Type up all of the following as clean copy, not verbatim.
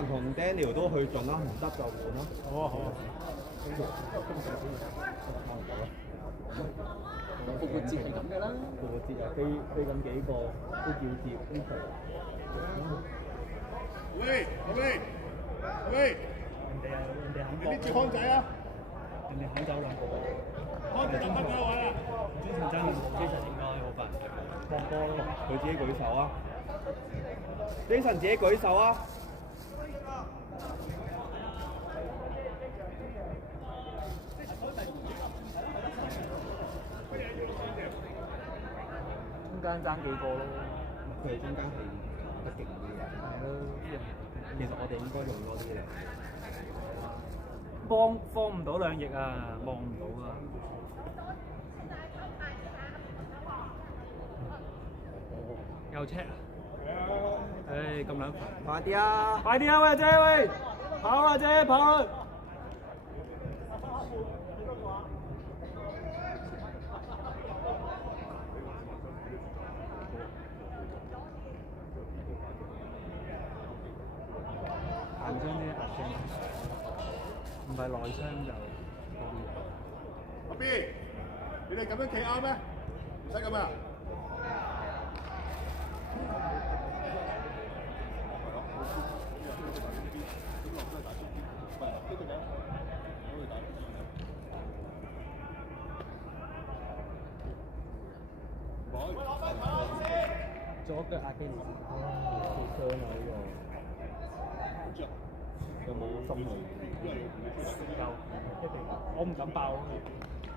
Kevin 同 Daniel 都去盡啦，唔得就換啦。好啊好啊。復活節係咁嘅啦。復活節啊，飛緊幾個都叫接呢場。喂，人哋肯搏。你啲康仔啊！人哋肯走兩個。康仔得唔得㗎玩啊？中場爭Jason應該好快放波咯，佢自己舉手啊 ！Jason 自己舉手啊！中間爭幾個咯？佢哋中間係打得勁啲嘅。係咯，其實我哋應該用多啲嘅。放唔到兩翼啊，望唔到啊！又 check 啊！唉，咁兩快啲啊！快啲啊！喂，姐喂，跑啊姐跑！硬傷啲壓傷，唔係內傷就阿 B，你哋咁樣企啱咩？唔使咁啊！左腳壓機連好傷啊呢個。有冇心累？夠，一定。我唔敢爆咯，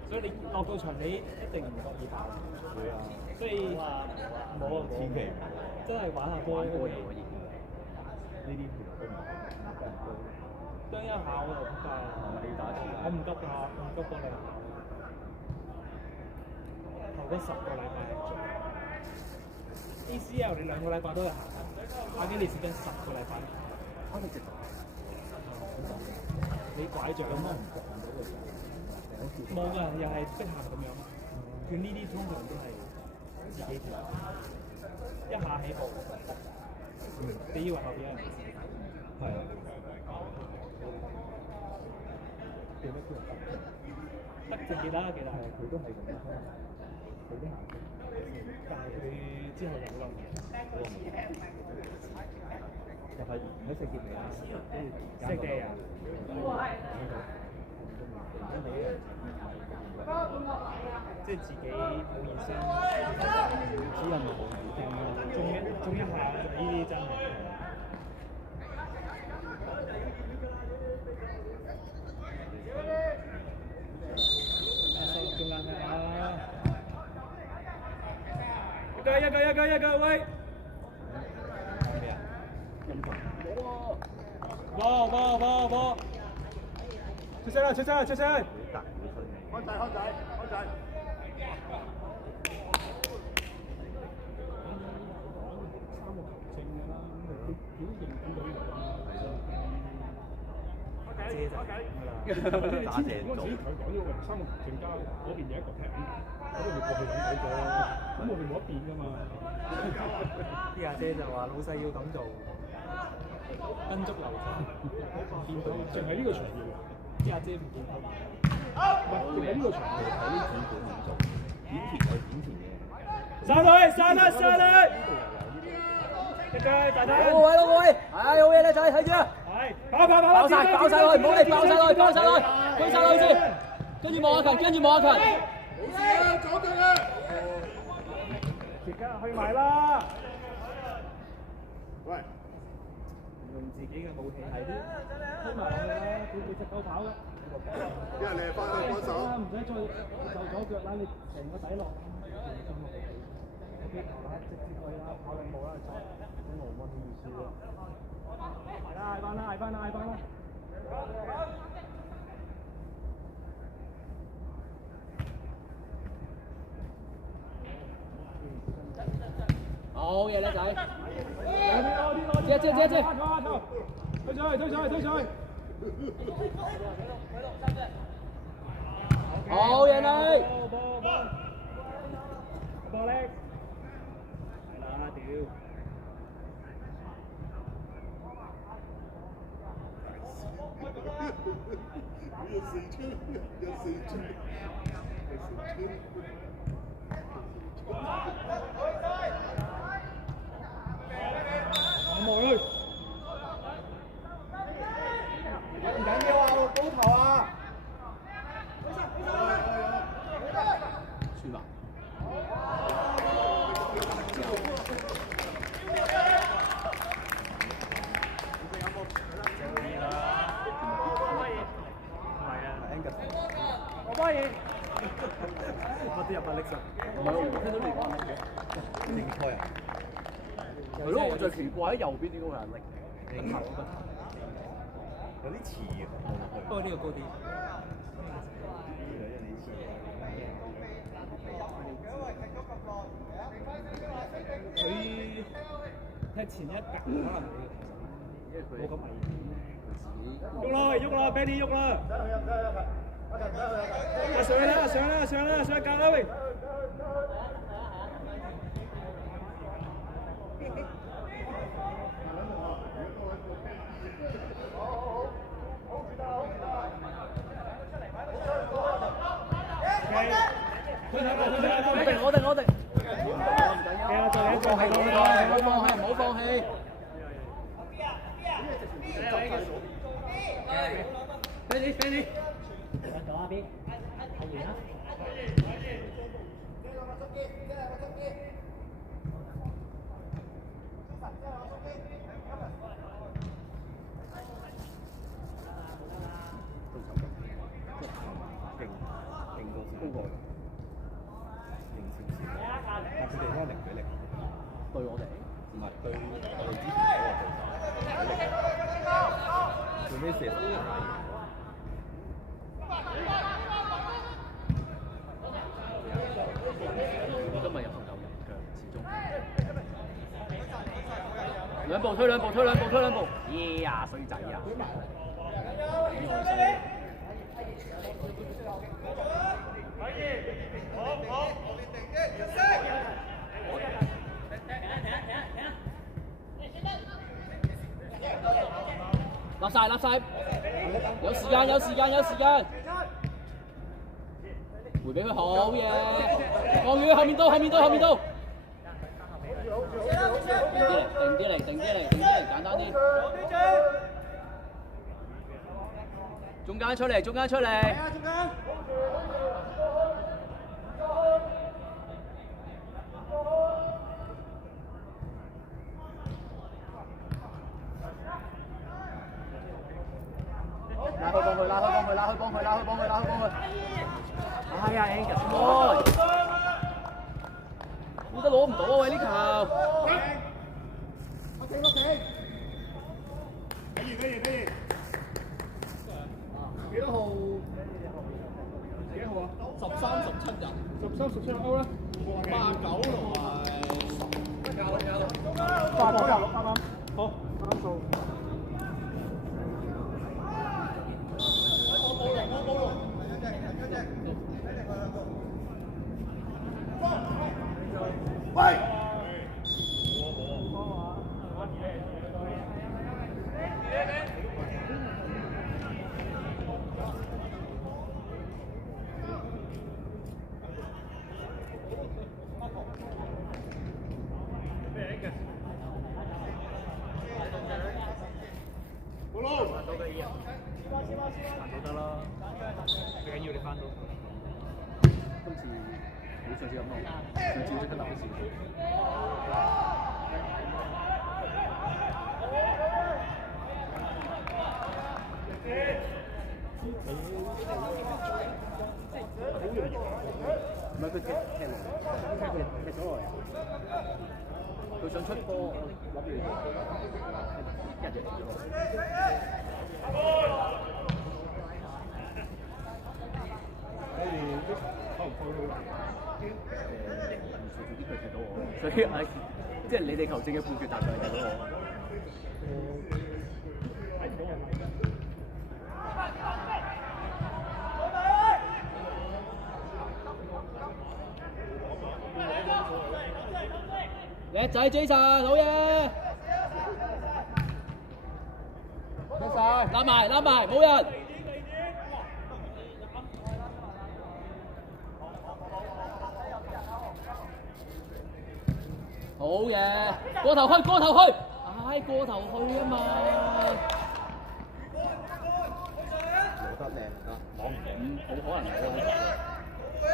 所以你落到場你一定唔覺意爆。會啊，所以冇啊，千祈真係玩下波就可以。呢啲其實都唔係啄一下我就撲街啦。唔係你打字我唔急㗎，我唔急過兩下。頭嗰10個禮拜係做 ACL， 你2個禮拜都係行，阿基里斯腱10個禮拜。我哋直頭。你拐杖咁我唔撞到嘅時候，冇㗎，又係逼行咁樣。佢呢啲通常都係自己跳，一下起步，你以為後邊有人？係啊。得就記得啦，記得。佢都係咁樣，佢都行。但係佢之後就好冧嘅。就係喺石硤尾啊，石地啊！即係自己冇熱身，主任又冇意見啦。中一下呢啲真係。中間啊！一個喂！咩啊？波！出聲啦！康仔！打正咗。佢講咗個3個球證加嗰邊有一個踢，咁我哋過去揾睇咗，咁我哋冇得變㗎嘛。啲阿姐就話老細要咁做，跟足流程，見到淨係呢個場面，啲阿姐唔見到。唔係淨係呢個場面睇啲短管點做，點填有點填嘅。上去！一句大膽。攞個位，係好嘢咧仔，睇住啊！係，跑！爆晒佢，唔好理，爆晒佢先，跟住望阿勤，冇事啊，左腳啊！而家去埋啦！喂，用自己嘅武器係啲推埋落去啦，佢隻夠跑嘅。因為你係翻去幫手。唔使再就左腳啦，你成個底落。機頭啦，直接去啦，跑2步啦，再咁我冇意思咯。嗌翻啦！好嘢咧仔，攞啲，接，推上去！好嘢你，波叻，係啦，屌！望佢。唔緊要啊，高頭啊！輸吧。我幫你。我啲入壓力實。唔係我聽到你講乜嘅？應該啊。係咯，我最奇怪喺右邊點解會有人拎？有啲似啊，不過呢個高啲。佢踢前一格可能冇咁危險。喐啦喐啦 ，Benny 喐啦！上啦上啦上啦上格啦喂！我哋。唔好放棄。Benny。到阿 B， 睇完啦。對我哋，唔係對我哋之前嗰個對手，最尾射得今日有朋友人腳，始終兩步推兩步，耶啊衰仔啊！立晒，有時間，回俾佢好嘢，放遠後面到，定啲嚟，簡單啲，中間出嚟，拉開幫佢。哎呀 ，Angus， 點解攞唔到啊？喂，呢球。幾多號？幾號啊？13、17日。13、17歐啦。89同埋10。8都有，啱啱。好，啱數。喂！得啦，最緊要你翻到。今次冇上次咁耐，上次即刻打一次。唔係佢踢咗落嚟，佢想出波，諗住一日就踢咗落嚟。所以係，即係你哋球證嘅判決大概係睇到我。叻仔 Jason， 好嘢！得晒。喂，攬埋，冇人。好嘢，過頭去，唉，過頭去啊嘛。攞得靚得，攞唔到，好可能係你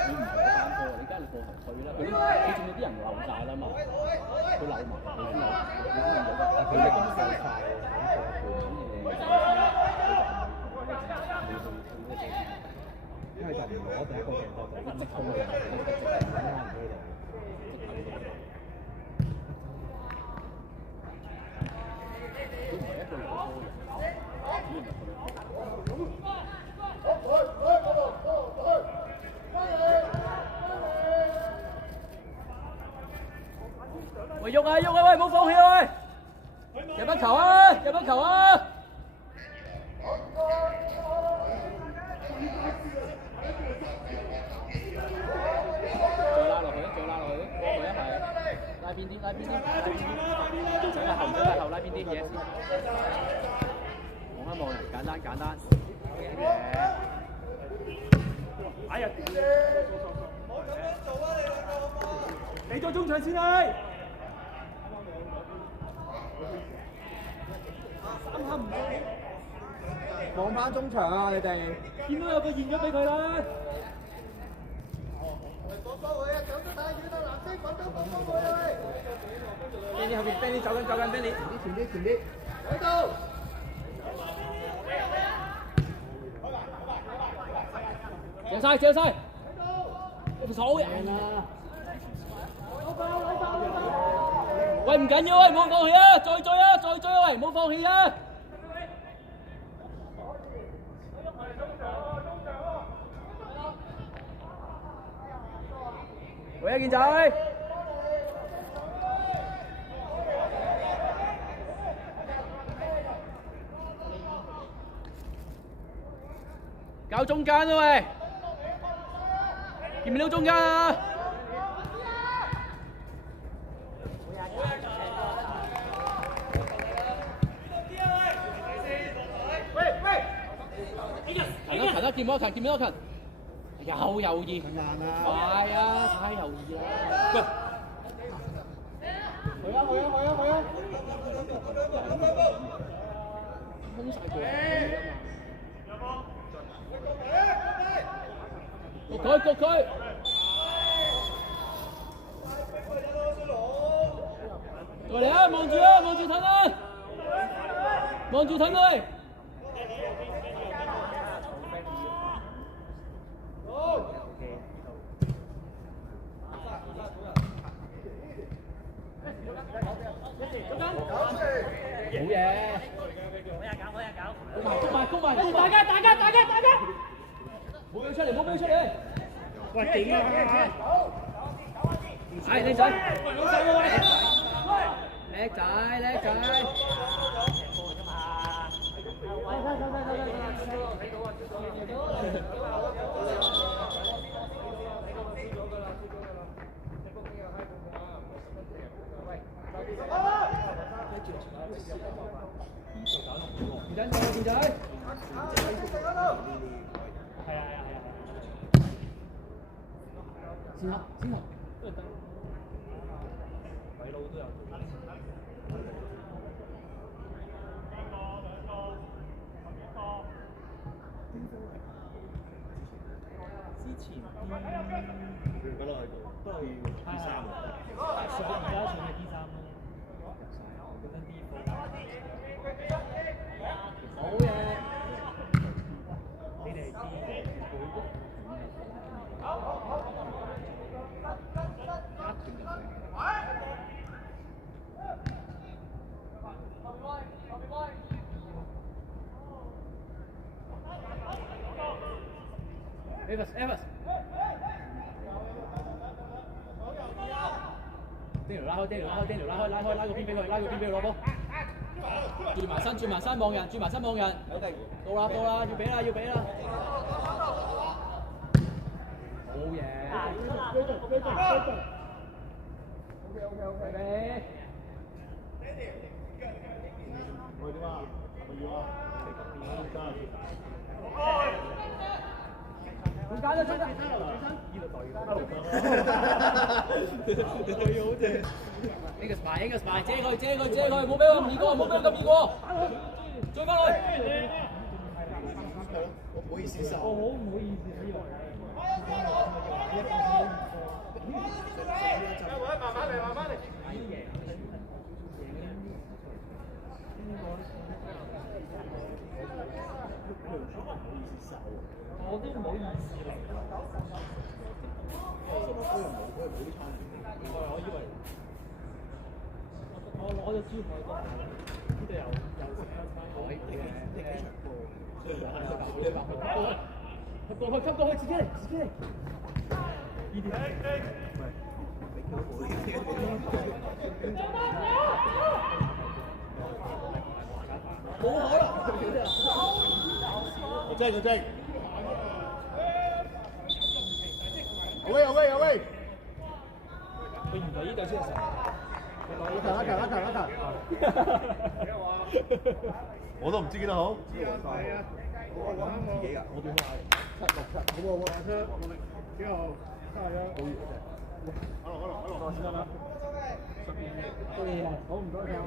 唔係嗰班波，你梗係過頭去啦。佢仲有啲人漏晒啦嘛，佢漏埋，佢力咁快快，因為就唔攞第一個鏡頭就一直衝上嚟，一直拉唔到度。喂，喐啊，喂，唔好放棄啊，喂！入一球啊！再拉落去，過去一係，拉邊啲，整下後，拉邊啲嘢先。望一望人，簡單。哎呀！你做中場先啦！望翻中場啊！你哋見到有個現咗俾佢啦。邊啲後邊 ，Benny 走緊 ，Benny。前啲，喺度。借晒，好嘢啦！喂，唔緊要，喂，唔好放棄啊！再追啊！喂，唔好放棄啊！喂，一件仔。搞中間啊喂！見唔見到中間啊？勤啦，見唔到勤，有猶豫，硬啊！快啊，太猶豫啦！去啊！空晒過。焗佢！過嚟啊！望住褪啊！望住褪佢！好嘢！攻埋！大家！冇俾佢出嚟！喂，點啊？係靚仔！叻仔！健仔！係啊！先行。鬼佬都有。之前嗰度都係 D3上而家上係 D3咯，本身 D4。好嘢！你哋係 D4。Evans，拉開，拉個邊俾佢攞波。轉埋身望人，到啦，要俾啦。好嘢！OK。中間啦，中間。隊好正。English bài，遮佢，冇俾佢咁易過，冇俾佢咁易過。追翻去。我唔好意思受。我好唔好意思呢個。慢慢嚟，慢慢嚟。我都唔好意思嚟。我以為我攞咗豬排過嚟，呢度有食一餐好嘅。吸過去，自己嚟。呢啲冇可能。我正。喂！佢原來呢度先係神。我都唔知幾多號。係啊，我自己㗎，我點解？767，好幾號？31。好先啦。對啦，好唔多條啦。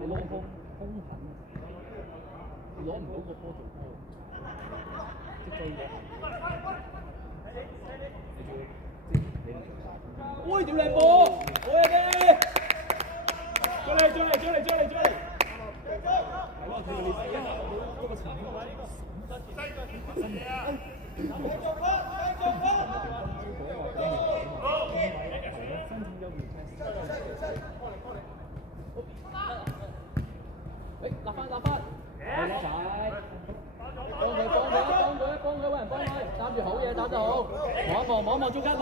你攞個兇狠，攞唔到個波做波，即追嘅。喂，條靚波，好嘢嘅！追嚟！係咯，佢哋嗰個情況位，喂，立翻，係仔，幫佢，揾人幫佢，擔住好嘢，擔得好，望一望中間，靚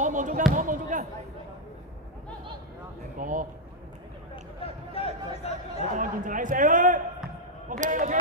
波，我再見仔射佢 ，OK，完成到。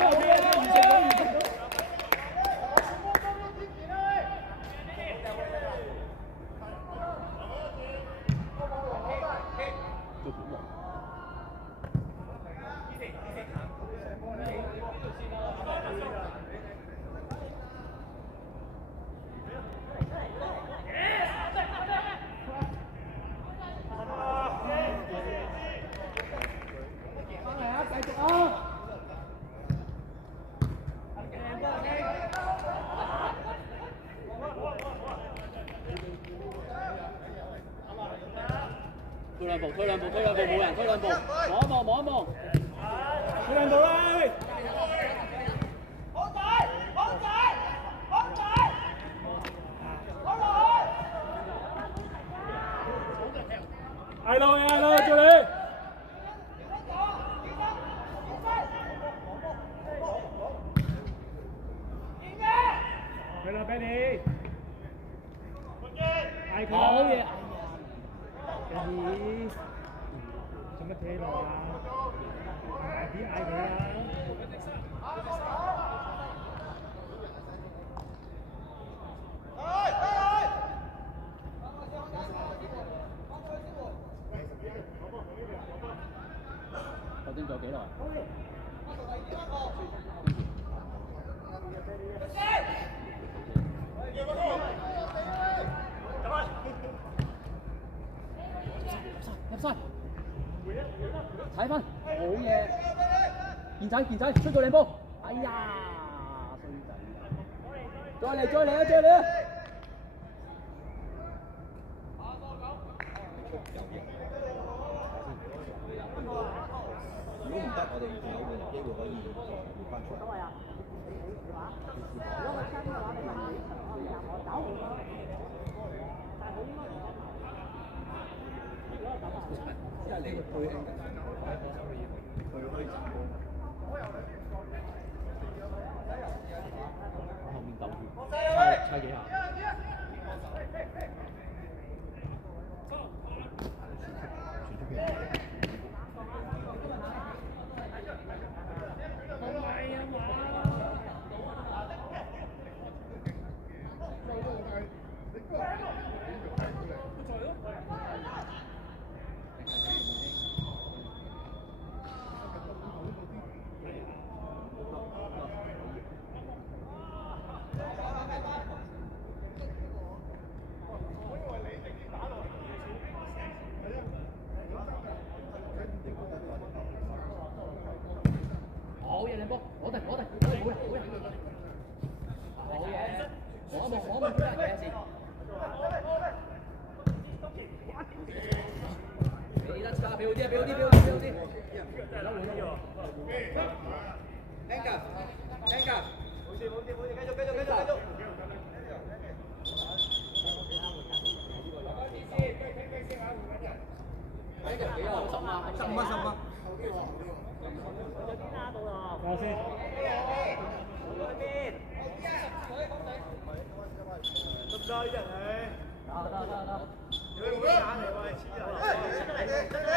推兩步，冇人，推兩步，望一望，推兩步啦！係咯，做你！去啦 ，Benny！ 嗌佢！好嘢！做乜企落啊？點嗌佢啊？頭先做幾耐？入晒，睇翻，好嘢！健仔，出個靚波！哎呀，衰仔！再嚟啊！如果唔得，我哋仲有機會可以換翻出嚟。如果佢親嘅話，你問我入我走。但係佢應該唔得。因為你配興佢可以直播。後面揼住，猜幾下。唔係啊嘛！波，攞定，冇人。好嘢，我冇人嘅事。俾得差，俾好啲。Enga，冇事，繼續。幾好，15。我先。得人你。得。你會眼嚟喎，黐人。出嚟。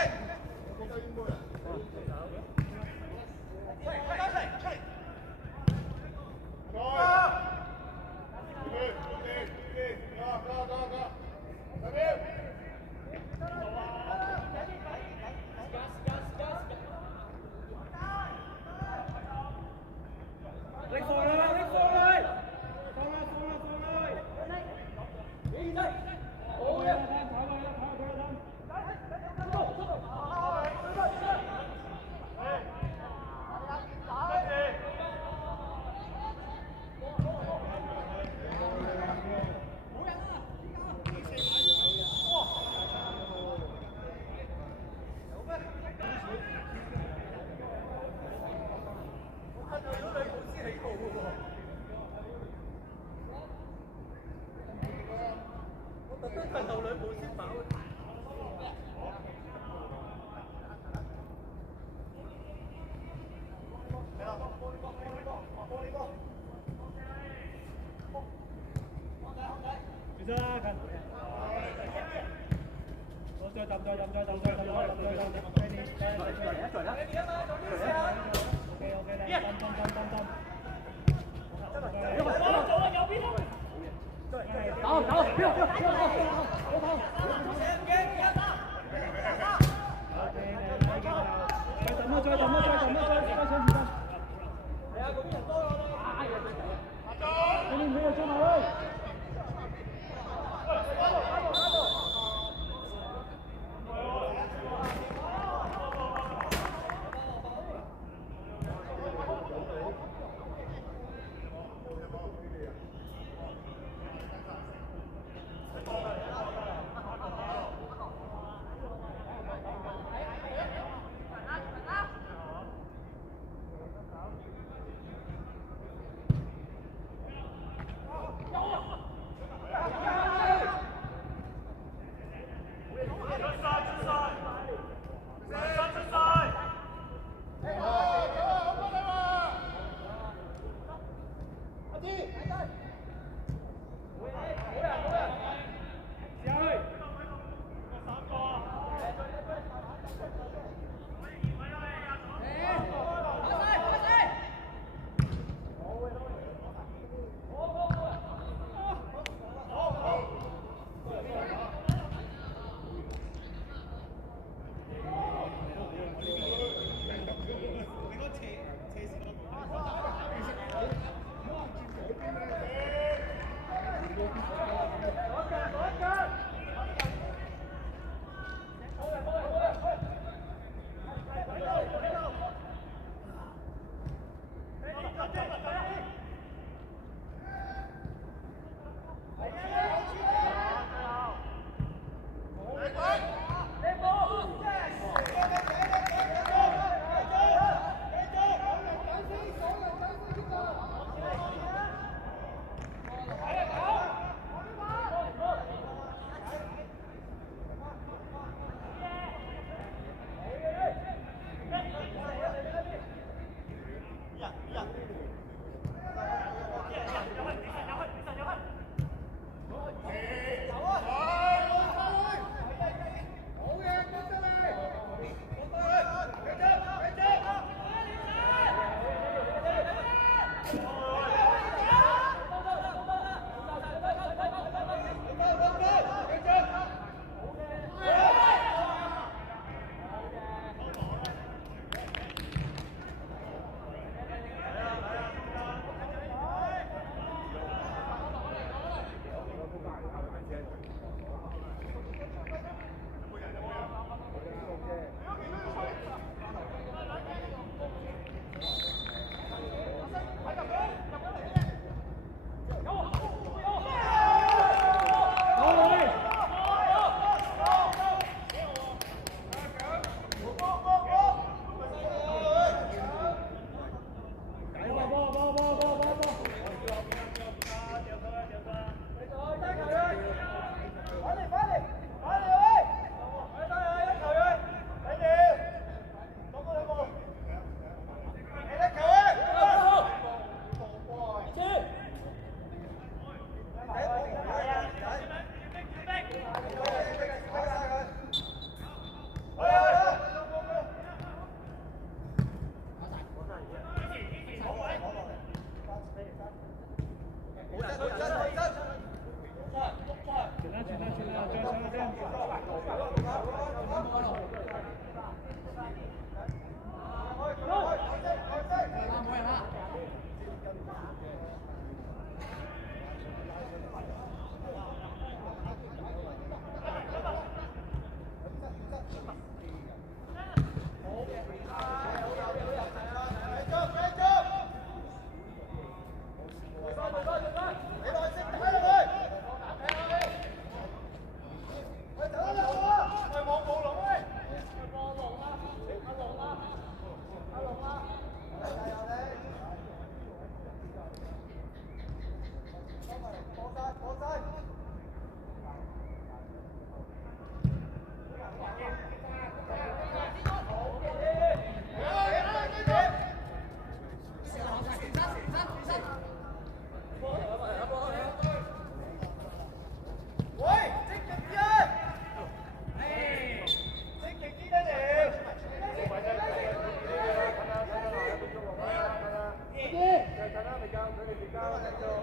Hãy subscribe cho kênh Ghiền Mì Gõ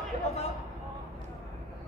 để không bỏ lỡ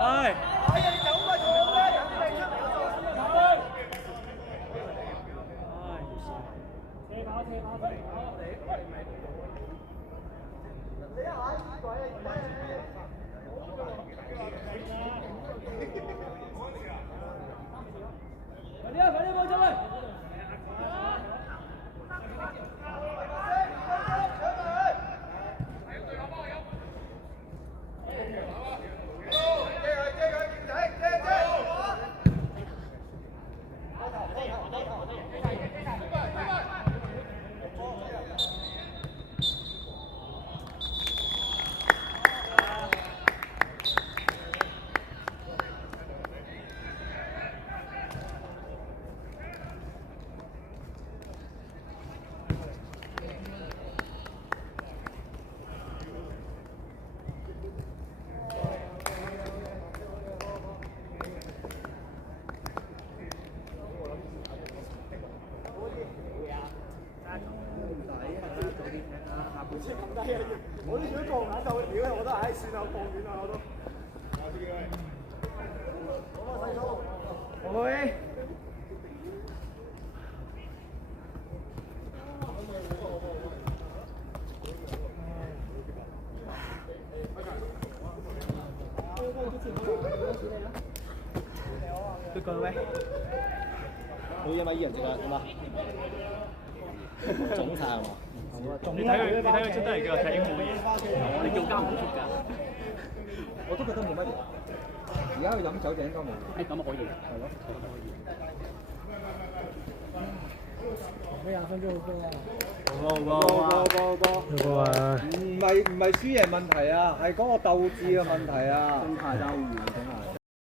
唉。快啲啊！快啲幫走啊！我啲想放眼就屌，我都唉算啦，放遠啦我都。喂。佢講咩？好1米2人隻啊，點啊？腫晒係嘛？你睇佢出得嚟嘅踢英冇嘢，你叫監好熟㗎。我都覺得冇乜嘢。而家去飲酒就應該冇。誒咁啊可以。係咯。呢20分鐘好高啊！好啊！唔係輸贏問題啊，係嗰個鬥志嘅問題啊。心態爭好遠，真係。